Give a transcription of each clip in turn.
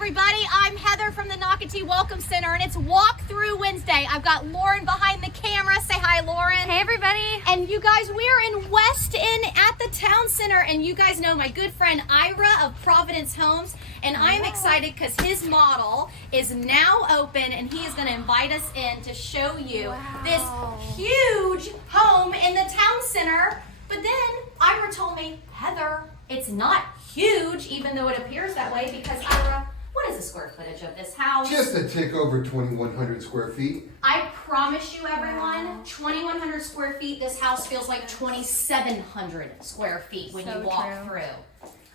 everybody, I'm Heather from the Nocatee Welcome Center, and it's Walkthrough Wednesday. I've got Lauren behind the camera. Say hi, Lauren. Hey, everybody. And you guys, we're in West End at the Town Center, and you guys know my good friend Ira of Providence Homes, and I'm excited because his model is now open, and he is going to invite us in to show you this huge home in the Town Center. But then Ira told me, Heather, it's not huge, even though it appears that way, because Ira, what is the square footage of this house? Just a tick over 2,100 square feet. I promise you, everyone, 2,100 square feet, this house feels like 2,700 square feet when you walk through.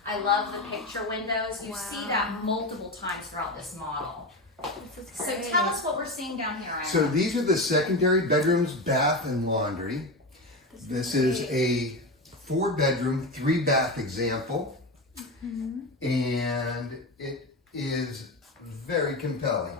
I love the picture windows. You see that multiple times throughout this model. So tell us what we're seeing down here, Ira. So these are the secondary bedrooms, bath, and laundry. This is a 4-bedroom, 3-bath example. And it is very compelling.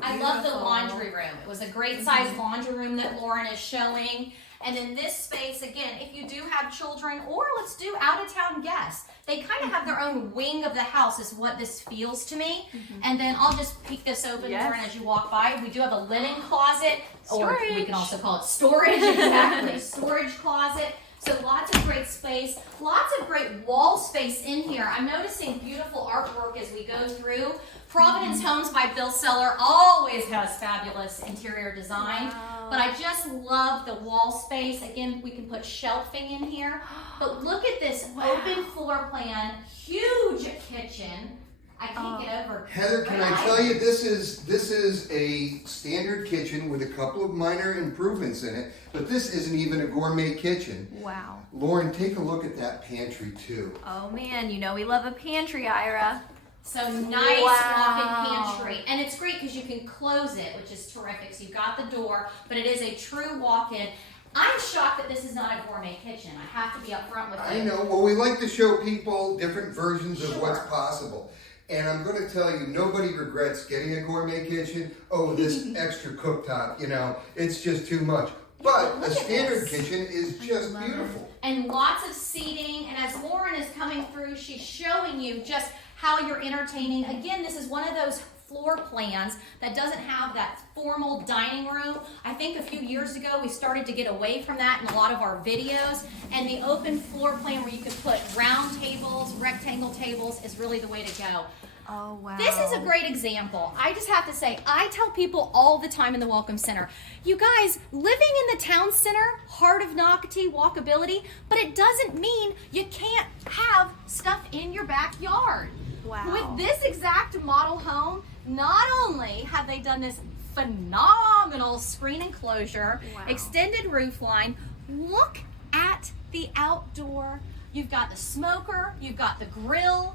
I love the laundry room. It was a great size laundry room that Lauren is showing. And in this space, again, if you do have children or let's do out-of-town guests, they kind of have their own wing of the house is what this feels to me. And then I'll just peek this open, Lauren, as you walk by. We do have a linen closet, or we can also call it storage, exactly, storage closet. So lots of great space, lots of great wall space in here. I'm noticing beautiful artwork as we go through. Providence Homes by Bill Seller always has fabulous interior design, but I just love the wall space. Again, we can put shelving in here, but look at this open floor plan, huge kitchen. I can't get over. Heather, can I tell you, this is a standard kitchen with a couple of minor improvements in it, but this isn't even a gourmet kitchen. Wow. Lauren, take a look at that pantry too. Oh man, you know we love a pantry, Ira. So nice walk-in pantry. And it's great because you can close it, which is terrific. So you've got the door, but it is a true walk-in. I'm shocked that this is not a gourmet kitchen. I have to be upfront with you. I know. Well, we like to show people different versions of what's possible. And I'm going to tell you, nobody regrets getting a gourmet kitchen. Oh, this extra cooktop, you know, it's just too much. But a standard kitchen is just beautiful. And lots of seating. And as Lauren is coming through, she's showing you just how you're entertaining. Again, this is one of those floor plans that doesn't have that formal dining room. I think a few years ago we started to get away from that in a lot of our videos, and the open floor plan where you can put round tables, rectangle tables is really the way to go. Oh, wow. This is a great example. I just have to say, I tell people all the time in the Welcome Center, you guys, living in the Town Center, heart of Nocatee, walkability, but it doesn't mean you can't have stuff in your backyard. Wow. With this exact model home, not only have they done this phenomenal screen enclosure, extended roof line, look at the outdoor. You've got the smoker, you've got the grill.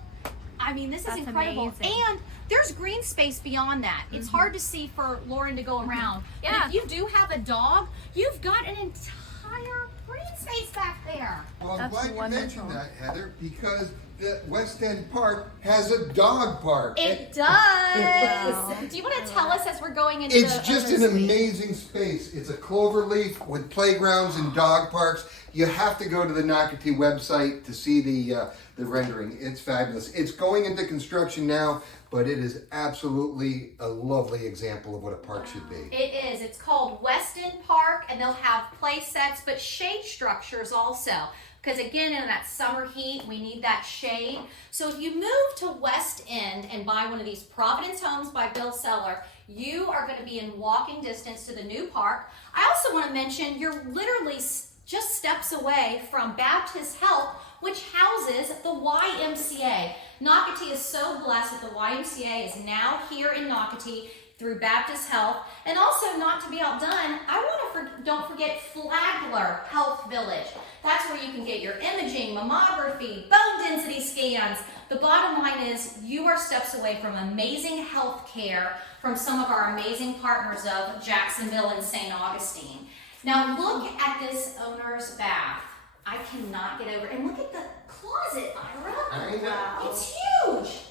I mean, this is incredible. Amazing. And there's green space beyond that. It's hard to see for Lauren to go around. Yeah. And if you do have a dog, you've got an entire green space back there. Well, I'm That's glad wonderful. you mentioned that, Heather, because the West End Park has a dog park. It does. Do you want to tell us as we're going into It's the just an amazing space. It's a clover leaf with playgrounds and dog parks. You have to go to the Nocatee website to see the rendering. It's fabulous. It's going into construction now, but it is absolutely a lovely example of what a park should be. It is. It's called West End Park, and they'll have play sets, but shade structures also. Because again, in that summer heat, we need that shade. So if you move to West End and buy one of these Providence Homes by Bill Seller, you are going to be in walking distance to the new park. I also want to mention you're literally just steps away from Baptist Health, which houses the YMCA. Nocatee is so blessed that the YMCA is now here in Nocatee through Baptist Health. And also, not to be outdone, don't forget Flagler Health Village. That's where you can get your imaging, mammography, bone density scans. The bottom line is you are steps away from amazing health care from some of our amazing partners of Jacksonville and St. Augustine. Now look at this owner's bath. I cannot get over it. And look at the closet, Ira. I know. It's huge.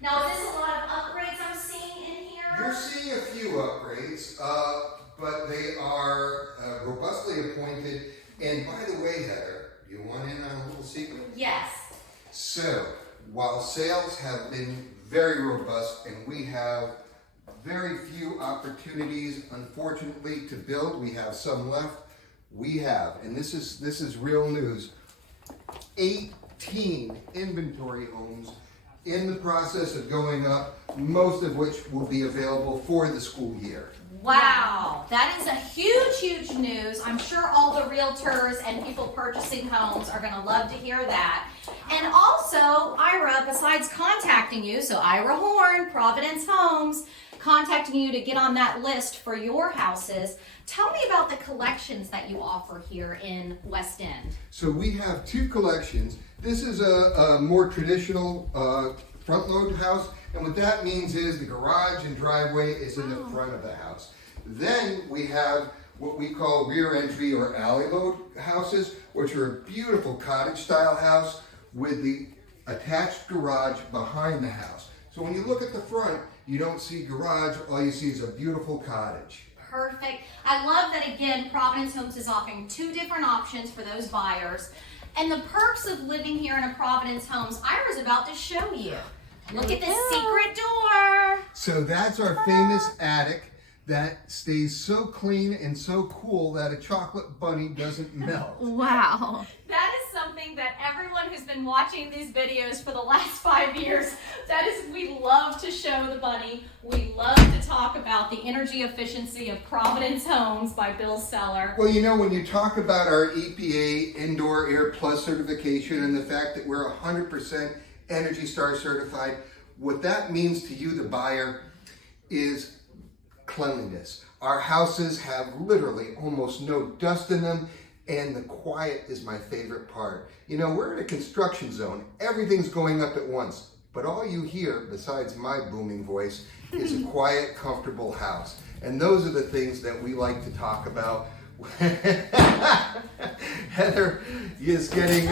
Now, is this a lot of upgrades I'm seeing in here? You're seeing a few upgrades, but they are robustly appointed. And by the way, Heather, you want in on a little secret? Yes. So, while sales have been very robust and we have very few opportunities, unfortunately, to build, we have some left. We have, and this is real news, 18 inventory homes in the process of going up, most of which will be available for the school year. Wow, that is a huge news. I'm sure all the realtors and people purchasing homes are going to love to hear that. And also, Ira, besides contacting you, so Ira Horn, Providence Homes, contacting you to get on that list for your houses, tell me about the collections that you offer here in West End. So we have two collections. This is a more traditional front load house, and what that means is the garage and driveway is in the front of the house. Then we have what we call rear entry or alley load houses, which are a beautiful cottage style house with the attached garage behind the house. So when you look at the front, you don't see garage, all you see is a beautiful cottage. Perfect. I love that, again, Providence Homes is offering two different options for those buyers. And the perks of living here in a Providence Homes, Ira's about to show you. Look at this secret door. So that's our famous attic that stays so clean and so cool that a chocolate bunny doesn't melt. Wow. That is something that everyone who's been watching these videos for the last 5 years, we love to show the bunny. We love to talk about the energy efficiency of Providence Homes by Bill Seller. Well, you know, when you talk about our EPA Indoor Air Plus certification and the fact that we're 100% Energy Star certified, what that means to you, the buyer, is cleanliness. Our houses have literally almost no dust in them, and the quiet is my favorite part. You know, we're in a construction zone. Everything's going up at once, but all you hear, besides my booming voice, is a quiet, comfortable house. And those are the things that we like to talk about. Heather is getting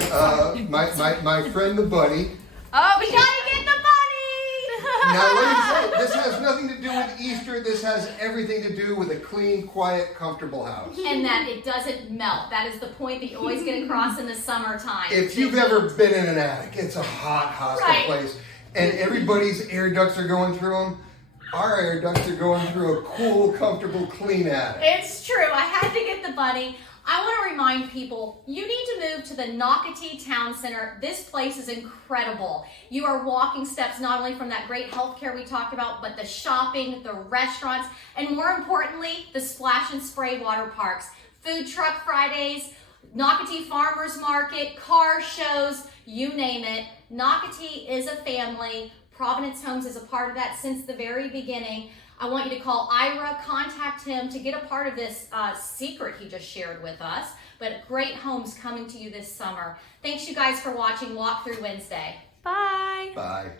my friend the bunny. Oh, We gotta get the bunny! Now, let me say, this has nothing to do with Easter. This has everything to do with a clean, quiet, comfortable house. And that it doesn't melt. That is the point that you always get across in the summertime. If you've ever been in an attic, it's a hot, hostile place, and everybody's air ducts are going through them. Our air ducts are going through a cool, comfortable, clean attic. It's true. I had to get the bunny. I want to remind people, you need to move to the Nocatee Town Center. This place is incredible. You are walking steps not only from that great healthcare we talked about, but the shopping, the restaurants, and more importantly, the splash and spray water parks. Food truck Fridays, Nocatee Farmers Market, car shows, you name it. Nocatee is a family. Providence Homes is a part of that since the very beginning. I want you to call Ira, contact him to get a part of this secret he just shared with us. But great homes coming to you this summer. Thanks you guys for watching Walk Through Wednesday. Bye. Bye.